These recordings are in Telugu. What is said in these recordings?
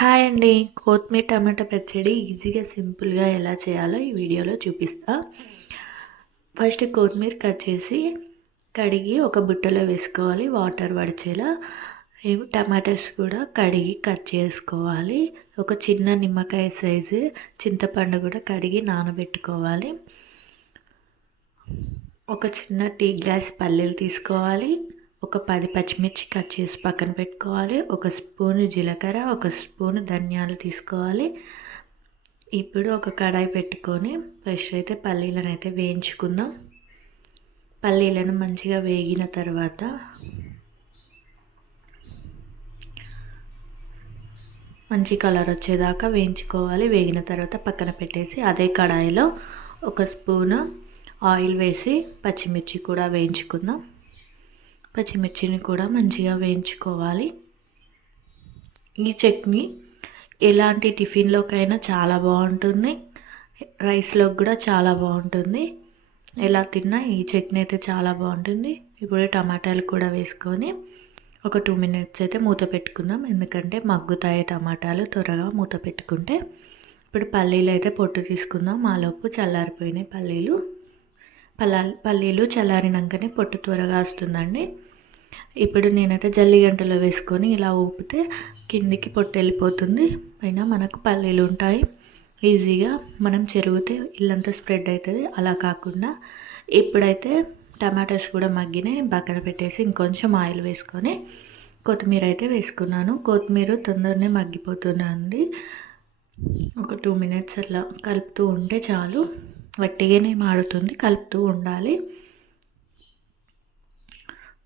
హాయ్ అండి. కొత్తిమీర టమాటా పచ్చడి ఈజీగా సింపుల్గా ఎలా చేయాలో ఈ వీడియోలో చూపిస్తా. ఫస్ట్ కొత్తిమీర కట్ చేసి కడిగి ఒక బుట్టలో వేసుకోవాలి వాటర్ వడిచేలా. టమాటాస్ కూడా కడిగి కట్ చేసుకోవాలి. ఒక చిన్న నిమ్మకాయ సైజు చింతపండు కూడా కడిగి నానబెట్టుకోవాలి. ఒక చిన్న టీ గ్లాస్ పల్లీలు తీసుకోవాలి. ఒక 10 పచ్చిమిర్చి కట్ చేసి పక్కన పెట్టుకోవాలి. ఒక స్పూను జీలకర్ర, ఒక స్పూను ధనియాలు తీసుకోవాలి. ఇప్పుడు ఒక కడాయి పెట్టుకొని ఫస్ట్ అయితే పల్లీలను అయితే వేయించుకుందాం. పల్లీలను మంచిగా వేగిన తర్వాత మంచి కలర్ వచ్చేదాకా వేయించుకోవాలి. వేగిన తర్వాత పక్కన పెట్టేసి అదే కడాయిలో ఒక స్పూను ఆయిల్ వేసి పచ్చిమిర్చి కూడా వేయించుకుందాం. పచ్చిమిర్చిని కూడా మంచిగా వేయించుకోవాలి. ఈ చట్నీ ఎలాంటి టిఫిన్లోకైనా చాలా బాగుంటుంది, రైస్లోకి కూడా చాలా బాగుంటుంది. ఎలా తిన్నా ఈ చట్నీ అయితే చాలా బాగుంటుంది. ఇప్పుడు టమాటాలు కూడా వేసుకొని ఒక 2 మినిట్స్ అయితే మూత పెట్టుకుందాం, ఎందుకంటే మగ్గుతాయి టమాటాలు త్వరగా మూత పెట్టుకుంటే. ఇప్పుడు పల్లీలు అయితే పొట్టు తీసుకుందాం. ఆలోపు చల్లారిపోయినాయి పల్లీలు చల్లారినాకనే పొట్టు త్వరగా వస్తుందండి. ఇప్పుడు నేనైతే జల్లి గంటలో వేసుకొని ఇలా ఊపితే కిందికి పొట్టు వెళ్ళిపోతుంది, పైన మనకు పల్లీలు ఉంటాయి. ఈజీగా మనం చెరిగితే ఇల్లంతా స్ప్రెడ్ అవుతుంది. అలా కాకుండా ఇప్పుడైతే టమాటాస్ కూడా మగ్గినాయి, పక్కన పెట్టేసి ఇంకొంచెం ఆయిల్ వేసుకొని కొత్తిమీర అయితే వేసుకున్నాను. కొత్తిమీర తొందరనే మగ్గిపోతుందండి. ఒక 2 మినిట్స్ అట్లా కలుపుతూ ఉంటే చాలు, వట్టిగానే మాడుతుంది, కలుపుతూ ఉండాలి.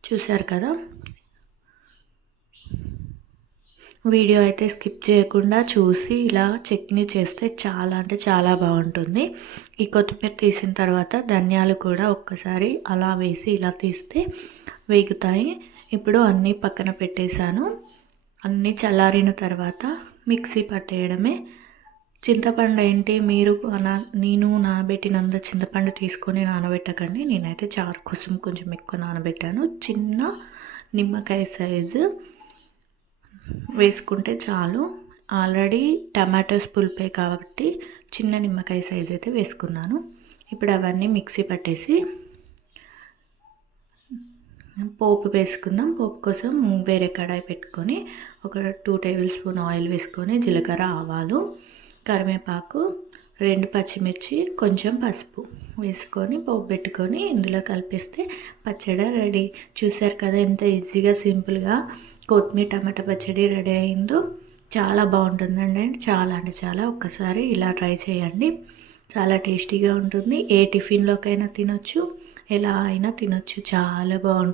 చూశారు కదా, వీడియో అయితే స్కిప్ చేయకుండా చూసి ఇలా చట్నీ చేస్తే చాలా అంటే చాలా బాగుంటుంది. ఈ కొత్తిమీర తీసిన తర్వాత ధనియాలు కూడా ఒక్కసారి అలా వేసి ఇలా తీస్తే వేగుతాయి. ఇప్పుడు అన్నీ పక్కన పెట్టేశాను. అన్నీ చల్లారిన తర్వాత మిక్సీ పట్టేయడమే. చింతపండు ఏంటి, నేను నానబెట్టినంత చింతపండు తీసుకొని నానబెట్టకండి. నేనైతే చారు కోసం కొంచెం ఎక్కువ నానబెట్టాను. చిన్న నిమ్మకాయ సైజు వేసుకుంటే చాలు. ఆల్రెడీ టమాటోస్ పులిపే కాబట్టి చిన్న నిమ్మకాయ సైజు అయితే వేసుకున్నాను. ఇప్పుడు అవన్నీ మిక్సీ పట్టేసి పోపు వేసుకుందాం. పోపు కోసం వేరే కడాయి పెట్టుకొని ఒక 2 టేబుల్ స్పూన్ ఆయిల్ వేసుకొని జీలకర్ర, ఆవాలు, కరివేపాకు, 2 పచ్చిమిర్చి, కొంచెం పసుపు వేసుకొని పోపు పెట్టుకొని ఇందులో కలిపిస్తే పచ్చడి రెడీ. చూసారు కదా ఎంత ఈజీగా సింపుల్గా కొత్తిమీర టమాటా పచ్చడి రెడీ అయిందో. చాలా బాగుంటుందండి, చాలా అంటే చాలా. ఒక్కసారి ఇలా ట్రై చేయండి, చాలా టేస్టీగా ఉంటుంది. ఏ టిఫిన్లోకైనా తినొచ్చు, ఎలా అయినా తినొచ్చు, చాలా బాగుంటుంది.